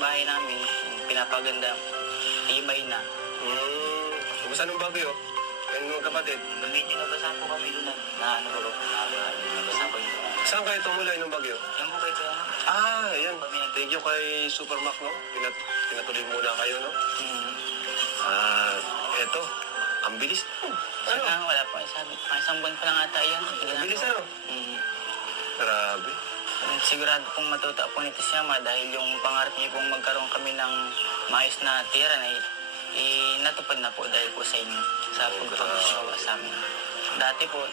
bahay namin, pinapaganda, tibay na. Kumusta nung bagyo? Yung mga kapatid? Medyo nabasahan po kami doon na nabasahan po yun. Saan kayo tumulay nung bagyo? Yan po kayo kaya. Ayan. Thank you kay Supermac, no? Pinatuloy muna kayo, no? Eto. Ang bilis. Wala po. Isang buwan pa lang ata yan. Ang bilis, ano? Grabe. Sigurado pong matuta po nito siya dahil yung pangarap niya pong magkaroon kami ng maayos na tira na natupad na po dahil po sa inyo sa pagpapagawa sa amin. Dati po,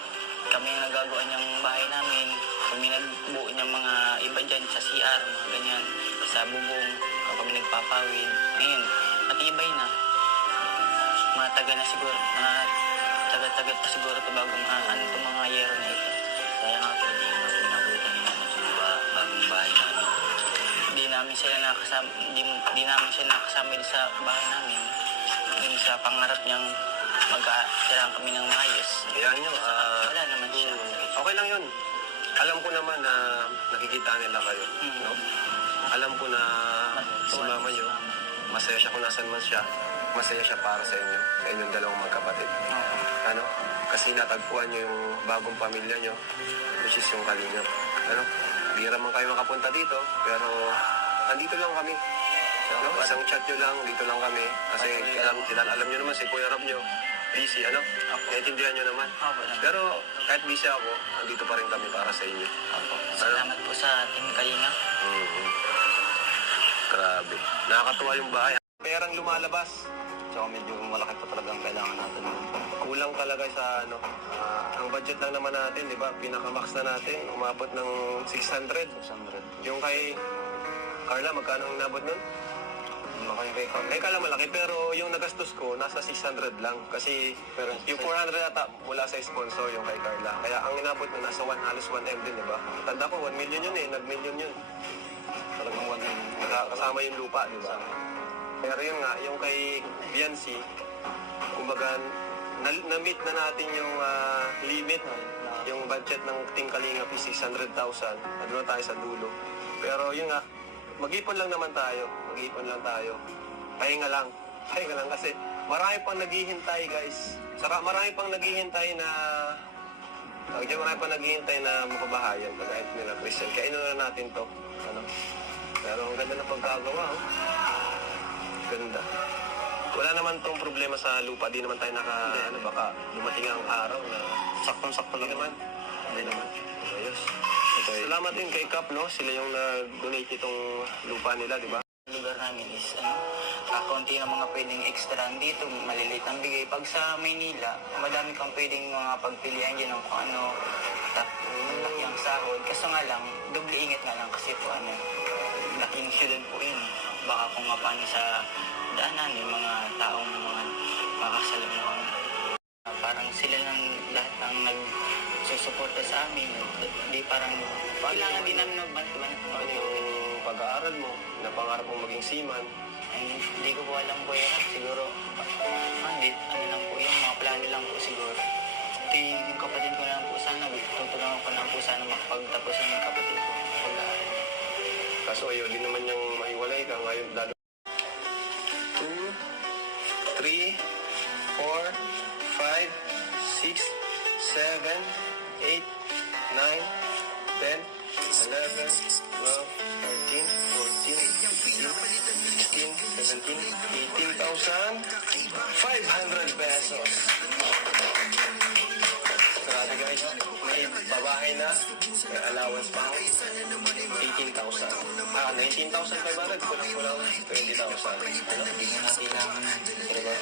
kami yung nagagawa niyang bahay namin, kami nagbuo niyang mga iba dyan sa CR, mga ganyan, sa bubong, kami nagpapawid. Ngayon, matibay na. Matagal na siguro, tagal-tagal pa siguro ito bago itong mga yero na ito. Kaya nga po, hindi nga pinabutan nila sa bagong bahay namin. Hindi namin siya nakasama sa bahay namin. Yung sa pangarap niyang magkakiraan kami ng maayos. Ayan nyo. Wala naman siya. Okay lang yun. Alam ko naman na nakikita nila kayo. No? Alam ko na si mama nyo, masaya siya kung nasan man siya. Masaya siya para sa inyo. Sa inyong dalawang magkapatid. Ano? Kasi natagpuan nyo yung bagong pamilya nyo, which is yung Kalingap. Ano? Hindi naman kayo makapunta dito, pero andito lang kami. No? Isang chat nyo lang, dito lang kami. Kasi alam nyo naman si Kuya Rob nyo, busy, ano? Naintindihan nyo naman. Pero kahit busy ako, andito pa rin kami para sa inyo. Salamat po sa Team Kalingap. Grabe. Nakakatuwa yung bahay. Perang lumalabas. Tsaka medyo malaki pa talagang kailangan natin. Kulang talaga sa ang budget lang naman natin, di ba? Pinaka-max na natin, umabot ng 600. 600. Yung kay Carla, magkano ang inabot nun? Malaki kay Carla. Kay Carla malaki, pero yung nagastos ko, nasa 600 lang. Kasi yung 400 ata mula sa sponsor yung kay Carla. Kaya ang inabot nun, nasa halos 1M din, di ba? Tanda ko, 1 million yun eh, nag-million yun. Talagang 1 million. Kasama yung lupa, di ba? Pero yun nga, yung kay Biancy, kumbaga, na-meet na natin yung limit, yung budget ng Team Kalingap is 600,000. Nandun na tayo sa dulo. Pero yun nga, mag-ipon lang naman tayo. Mag-ipon lang tayo. Pahinga lang. Pahinga lang kasi marami pang naghihintay, guys. Saka marami pang naghihintay na mapabahayan. Kagaya nila, Christian. Kainin na natin to. Ano? Pero ang ganda na pagkagawa, oh. Ganda. Wala naman tong problema sa lupa. Di naman tayo baka dumating ang araw na saktong-sakto lang naman. Hindi naman. Ayos. Okay. Salamat din kay Cap, no? Sila yung nag-donate itong lupa nila, di ba? Lugar namin is, kaunti ng mga pwedeng extra dito, maliliit ang bigay. Pag sa Maynila, madami kang pwedeng mga pagpilian dyan ng kung ano, laki ang sahod. Kaso nga lang, doble ingat nga lang kasi po, laking syudad po yun. Baka kung paano sa daanan, yung mga taong mga makasalamuhan. Parang sila lang lahat ang nagsusuporta sa amin. Di parang, kailangan din namin magbantuan. Yung pag-aaral mo, na pangarap mong maging seaman. Ay, hindi ko po alam po yan. Siguro, ano lang po yung mga plano lang po siguro. Yung kapatid ko na lang po sana, tutulungan ko na po sana makapagtapos ng kapatid ko. Pag-aaral. Kaso ayaw din naman niyang mahiwalay ka ngayon. Lalo 2, 3, 4, 5, 6, 7, 8, 9, 10, 11, 12, 13, 14, 15, 16, 17, 18,500 pesos. Grabe guys, may babae na, may allowance pa ako. 18,000. 19,500. Kulang-kulang 20,000. Ano? Hindi mo na kailangan na. Diba?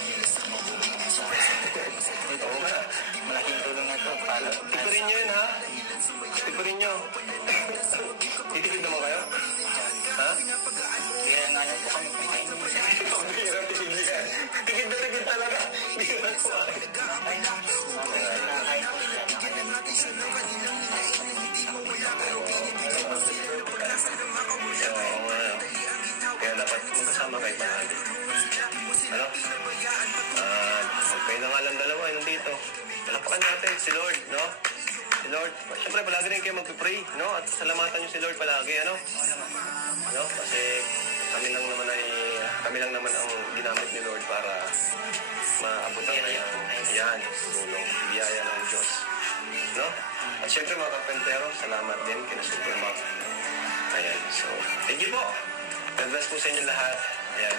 Oo nga. Malaking tulong na to. Para, Tipirin nyo yun, ha? Tipirin nyo. Titipid naman kayo? Ha? kaya nga lang po kami kumain. Pambira, tipid yan. Tipid na tipid talaga. Hindi ko na kumain. Kaya dapat magkasama kayo palagi. Ano? Kayo na nga lang dalawa, nandito. Talapakan natin si Lord, no? Si Lord. Siyempre, palagi rin kayo mag-pray, no? At salamatan nyo si Lord palagi, ano? No? Kasi kami lang naman Kami lang naman ang ginamit ni Lord para maabot ang Biyaya. yan, tulong, biyaya ng Diyos. No? At syempre mga kapentero, salamat din kina Supermac. Ayan, so, thank you po. God bless po sa inyo lahat. Ayan.